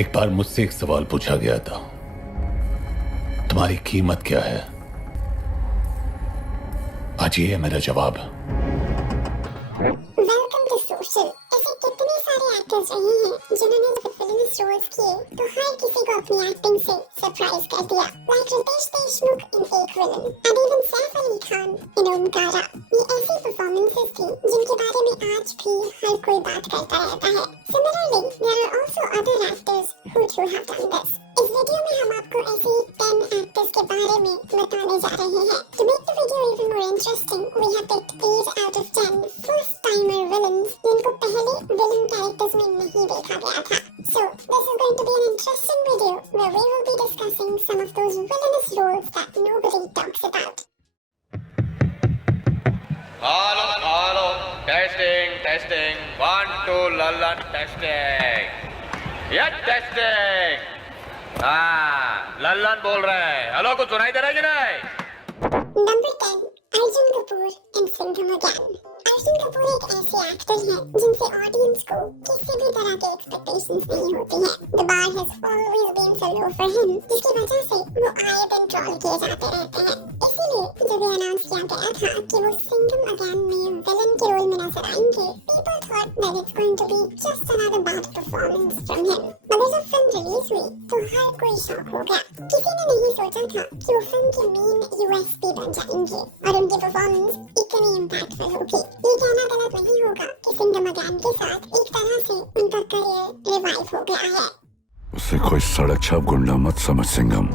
एक बार मुझसे एक सवाल पूछा गया था, तुम्हारी कीमत क्या है? आज ये है मेरा जवाब। Welcome to social. ऐसे कितने सारे एक्टर्स रहे हैं जिन्होंने जब विलेन्स रोल्स किए तो हर किसी को अपनी एक्टिंग से सरप्राइज कर दिया। Like Ritesh Deshmukh in Ek Villain and even Saif Ali Khan in Omkara. ये ऐसी परफॉर्मेंसेस थी जिनके बारे में आज भी हर कोई बात करता रहता है। Similarly there are also other actors who too have done this. इस वीडियो में हम आपको ऐसे 10 एक्टर्स के बारे में बताने जा रहे हैं। To make the video even more interesting, we have picked 8 out of 10 first-timer villains जिनको पहले villain characters में नहीं देखा गया था। So this is going to be an interesting video where we will be discussing some of those villainous roles that nobody talks about. Hello, testing, 1, 2, Lallan, testing. Yeah, testing. हाँ, लल्लन बोल रहे हैं। Hello, कुछ सुनाई दे रहा है कि नहीं? Number 10, Arjun Kapoor in Singham again. Arjun Kapoor एक ऐसे एक्टर हैं जिनसे ऑडियंस को किसी भी तरह के एक्सपेक्टेशंस नहीं होती हैं। The bar has always been so low for him, जिसकी वजह से वो आए दिन ट्रोल किए जाते रहते हैं। इसीलिए जब ये अनाउंस किया गया था कि वो सिंघम अगेन में विलन के रोल में नजर आएंगे, people thought that it's going to be just another bad performance from him. मगर जब फिल्म रिलीज हुई तो हर कोई शॉक हो गया। किसी ने नहीं सोचा था कि वो फिल्म के मेन यूएसपी बन जाएंगे और उनकी परफॉर्मेंस इतनी इम्पैक्टफुल होगी। ये कहना गलत नहीं होगा कि सिंघम अगेन के साथ एक तरह से उनका करियर रिवाइव हो गया है। उसे कोई सड़क छाप गुंडा मत समझ सिंघम,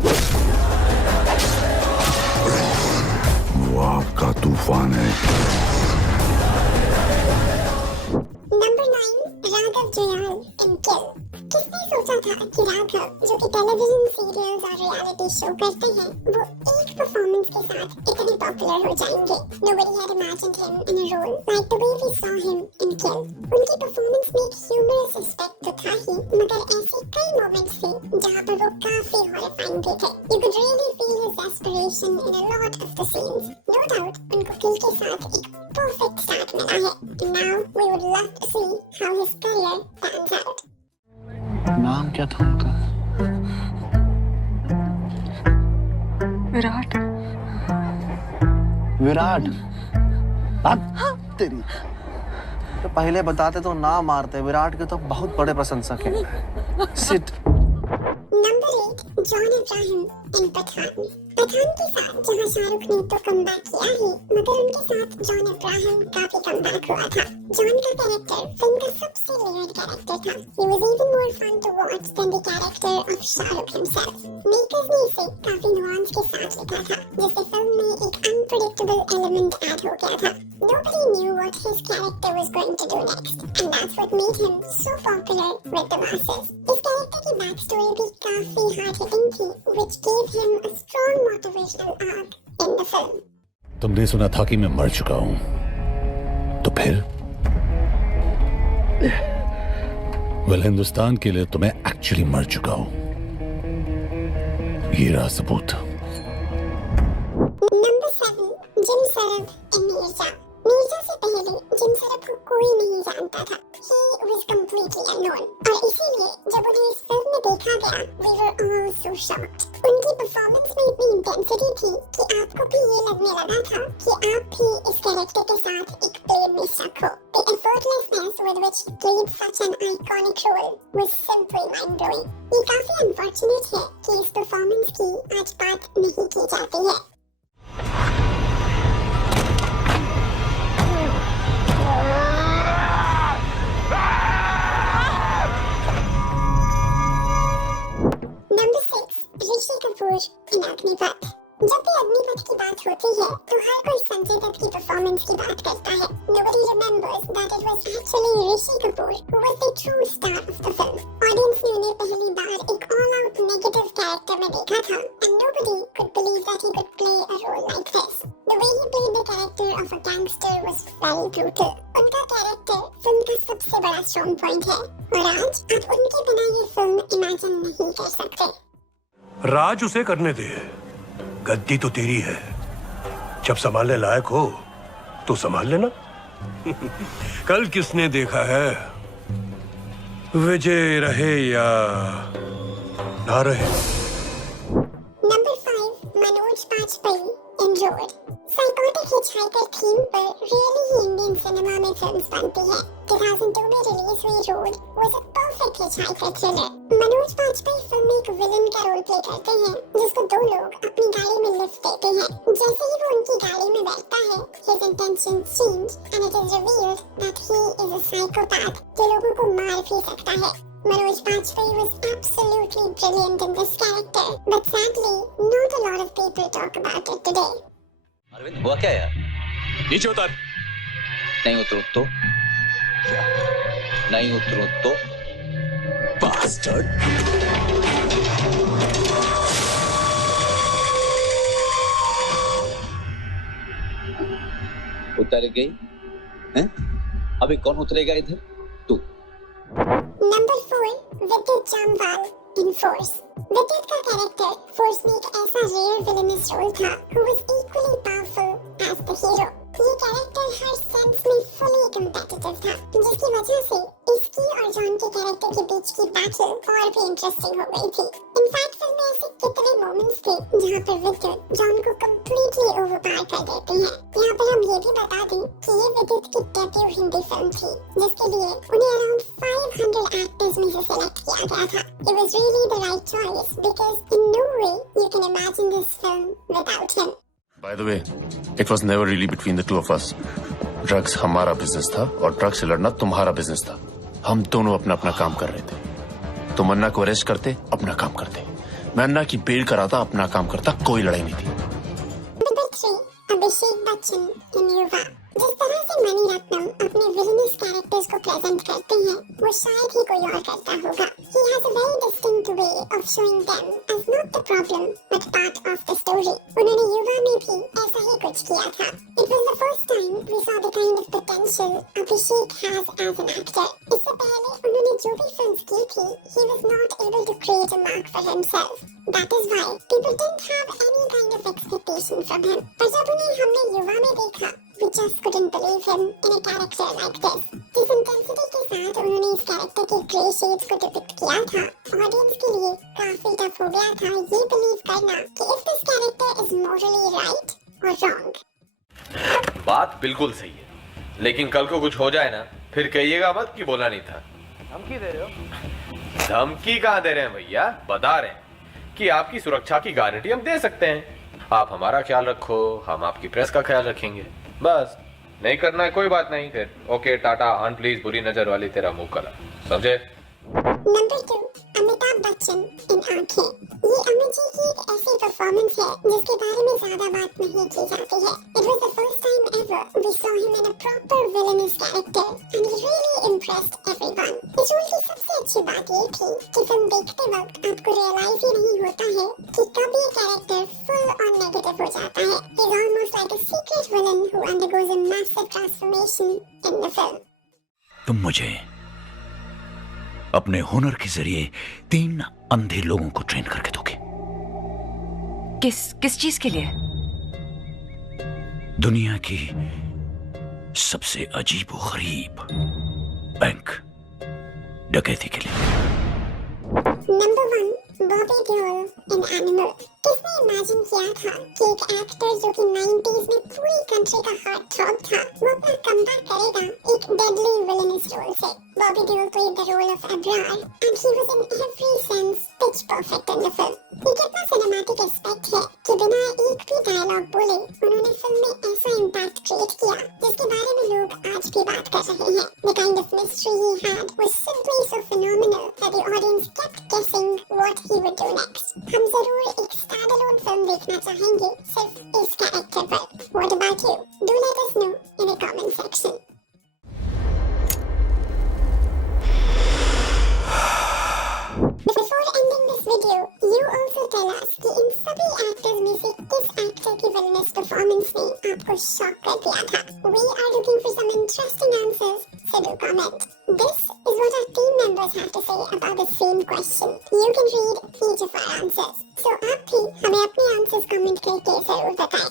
वो आपका तूफान है। नंबर 9, राघव जुयाल इन किल। किसने सोचा था कि राघव जो कि टेलीविजन सीरियल्स और रियलिटी शो करते हैं वो एक परफॉर्मेंस के साथ इतने पॉपुलर हो जाएंगे। Nobody had imagined him in a role like the way we saw him in Kill. उनकी परफॉर्मेंस में एक ह्यूमरस एस्पेक्ट तो था ही, मगर ऐसे कई मोमेंट्स थे जहाँ पर वो काफी हॉरिफाइंग भी थे। You could really feel his desperation in a lot of the scenes. No doubt उनको किल के साथ एक perfect start मिला है। And now we would love to see how his career pans out. नाम क्या था उनका? विराट। विराट। तेरी तो पहले बताते तो ना मारते। विराट के तो बहुत बड़े प्रशंसक हैं। सिट। नंबर 8, जॉन इब्राहिम इन पठान। पठान के साथ जहां शाहरुख ने तो कमबैक किया ही, मगर उनके साथ जॉन इब्राहिम का भी कमबैक हुआ था। जॉन का कैरेक्टर फिल्म का सबसे लेयर्ड कैरेक्टर था। He was even more fun to watch than the character of Shahrukh himself. Makers ने इसे काफी नुआंस के साथ लिखा था, जिससे फिल्म में एक unpredictable element ऐड हो गया था। Nobody knew what his character was going to do next, and that's what made him so popular with the masses. इस कैरेक्टर की बैक स्टोरी भी काफी हार्ड हिटिंग थी, which gave him a strong motivational arc in the film. तुमने सुना था कि मैं मर चुका हूं, तो फिर वेल हिंदुस्तान के लिए तो मैं एक्चुअली मर चुका हूं। ये रहा सबूत। नंबर 7, जिम सरब इन मिर्जा। मिर्जा से पहले जिम सरब को कोई नहीं जानता था। He was completely unknown, और इसीलिए जब उन्हें इस फिल्म में देखा गया, we were all so shocked. उनकी परफॉर्मेंस में इतनी इंटेंसिटी थी कि आपको भी ये लगने लगा था कि आप भी इस कैरेक्टर के साथ एक प्ले में स्टक हो। The effortlessness with which he played such an iconic role was simply mind-blowing. ये काफी अनफॉर्चुनेट है कि इस परफॉर्मेंस की आज बात नहीं की जाती है। नंबर 6, ऋषि कपूर इन अग्निपथ। जब भी अग्निपथ की बात होती है तो हर कोई संजय दत्त की परफॉर्मेंस की बात करता है। Nobody remembers that it was actually Rishi Kapoor who was the true star of the film. Audience ने उन्हें पहली बार एक all-out negative character में देखा था, and nobody could believe that he could play a role like this. The way he played the character of a gangster was very brutal. उनका character film का सबसे बड़ा स्ट्रॉन्ग पॉइंट है, और आज आप उनके बिना ये फिल्म इमेजिन नहीं कर सकते। राज उसे करने दे, गद्दी तो तेरी है। जब संभालने लायक हो तो संभाल लेना। कल किसने देखा है विजय रहे या ना रहे। Number 5, Manoj Bajpayee in Road. Psychotic hitchhiker theme पर really ही इंडियन सिनेमा में फिल्म्स बनती है। 2002 में रिलीज हुई Road was a perfect hitchhiker thriller. Manoj Bajpayee film में एक विलन का रोल प्ले करते हैं, जिसको दो लोग अपनी गाड़ी में लिफ्ट देते हैं। जैसे ही वो उनकी गाड़ी में बैठता है, his intentions change and it is revealed that he is a psychopath जो लोगों को मार भी सकता है। Manoj Bajpayee was absolutely brilliant in this character, but sadly, not a lot of people talk about it today. Arvind हुआ क्या यार? नीचे उतर। नहीं उतरूं तो? नहीं उतरूं तो? Bastard! उतर गई? हैं? अभी कौन उतरेगा इधर? तू। Number 4, Vidyut Jamwal in Force. विद्युत का कैरेक्टर फोर्स में एक ऐसा रेयर विलेनस रोल था who was equally powerful as the hero. ये कैरेक्टर हर सेंस में fully competitive था, जिसकी वजह से इसकी और जॉन के कैरेक्टर के बीच की बैटल और भी इंटरेस्टिंग हो गई थी। इनफैक्ट फिल्म में ऐसे कितने मोमेंट्स थे जहाँ पर विद्युत जॉन को कंप्लीटली ओवरपावर कर देते हैं। यहाँ पर हम ये भी बता दें कि ये विद्युत की डेब्यू हिंदी फिल्म थी, जिसके लिए उन्हें अराउंड 500 एक्टर्स में से सिलेक्ट किया गया था। It was really the right choice because in no way you can imagine this film without him. By the way, it was never really between the two of us. Drugs हमारा business था और drugs से लड़ना तुम्हारा business था। हम दोनों अपना अपना काम कर रहे थे। तुम अन्ना को अरेस्ट करते, अपना काम करते। मैं अन्ना की बेल कराता, अपना काम करता, कोई लड़ाई नहीं थी। Number 3, अभिषेक बच्चन in युवा। जिस तरह से मणि रत्नम अपने विलेनस कैरेक्टर्स को प्रेजेंट करते हैं, वो शायद ही कोई और करता होगा। He has a very distinct way of showing them as not the problem but part of the story. उन्होंने युवा में भी ऐसा ही कुछ किया था। It was the first time we saw the kind of potential Abhishek has as an actor. इससे पहले उन्होंने जो भी फिल्म्स की थी, he was not able to create a mark for himself. That is why people didn't have any kind of expectation from him. पर जब उन्हें हमने युवा में देखा, we just couldn't believe him in a character like this. जिस intensity के साथ उन्होंने इस कैरेक्टर के ग्रे शेड्स को डिपिक्ट किया था, ऑडियंस के लिए काफी टफ हो गया था ये बिलीव करना कि if this character is morally right or wrong. बात बिल्कुल सही है, लेकिन कल को कुछ हो जाए ना, फिर कहिएगा मत कि बोला नहीं था। धमकी दे रहे हो? धमकी कहाँ दे रहे हैं भैया, बता रहे हैं कि आपकी सुरक्षा की गारंटी हम दे सकते हैं। आप हमारा ख्याल रखो, हम आपकी प्रेस का ख्याल रखेंगे। बस नहीं करना है कोई बात नहीं, फिर ओके टाटा ऑन प्लीज, बुरी नजर वाली तेरा मुंह कला, समझे? Number 2, अमिताभ बच्चन in आंखें। ये अमित जी की एक ऐसी परफॉर्मेंस है जिसके बारे में ज्यादा बात नहीं की जाती है। It was the first time ever we saw him in a proper villainous character and he really impressed everyone. इस रोल की सबसे अच्छी बात ये थी कि फिल्म देखते वक्त आपको रियलाइज ही नहीं होता है कि कब ये कैरेक्टर full on negative हो जाता है। He's almost like a secret villain who undergoes a massive transformation in the film. तुम मुझे अपने हुनर के जरिए 3 अंधे लोगों को ट्रेन करके दोगे। किस चीज के लिए? दुनिया की सबसे अजीब व गरीब बैंक डकैती के लिए। Number 1, Bobby Deol in Animal. किसने इमेजिन किया था कि एक एक्टर जो कि 90s में पूरी कंट्री का हार्ट थ्रॉब था, वो अपना कमबैक करेगा एक डेडली विलेनस रोल से। Bobby Deol played the role of Abrar and he was in every sense pitch perfect in the film. ये कितना सिनेमैटिक एस्पेक्ट है कि बिना एक भी डायलॉग बोले उन्होंने फिल्म में ऐसा इम्पैक्ट क्रिएट किया जिसके बारे में लोग आज भी बात कर रहे हैं। The kind of mystery he had was simply so phenomenal that the audience kept guessing what he would do next. हम जरूर एक स्टैंडअलोन फिल्म देखना चाहेंगे सिर्फ इस कैरेक्टर पर। What about you? Do let us know in the comment section. Before ending this video, you also tell us कि इन सभी एक्टर्स में से किस एक्टर की विलेनस परफॉर्मेंस ने आपको शॉक कर दिया था? We are looking for some interesting answers, so do comment. This is what our team members have to say about the same question. You can read each of our answers. So आप भी हमें अपने answers comment करके जरूर बताएं।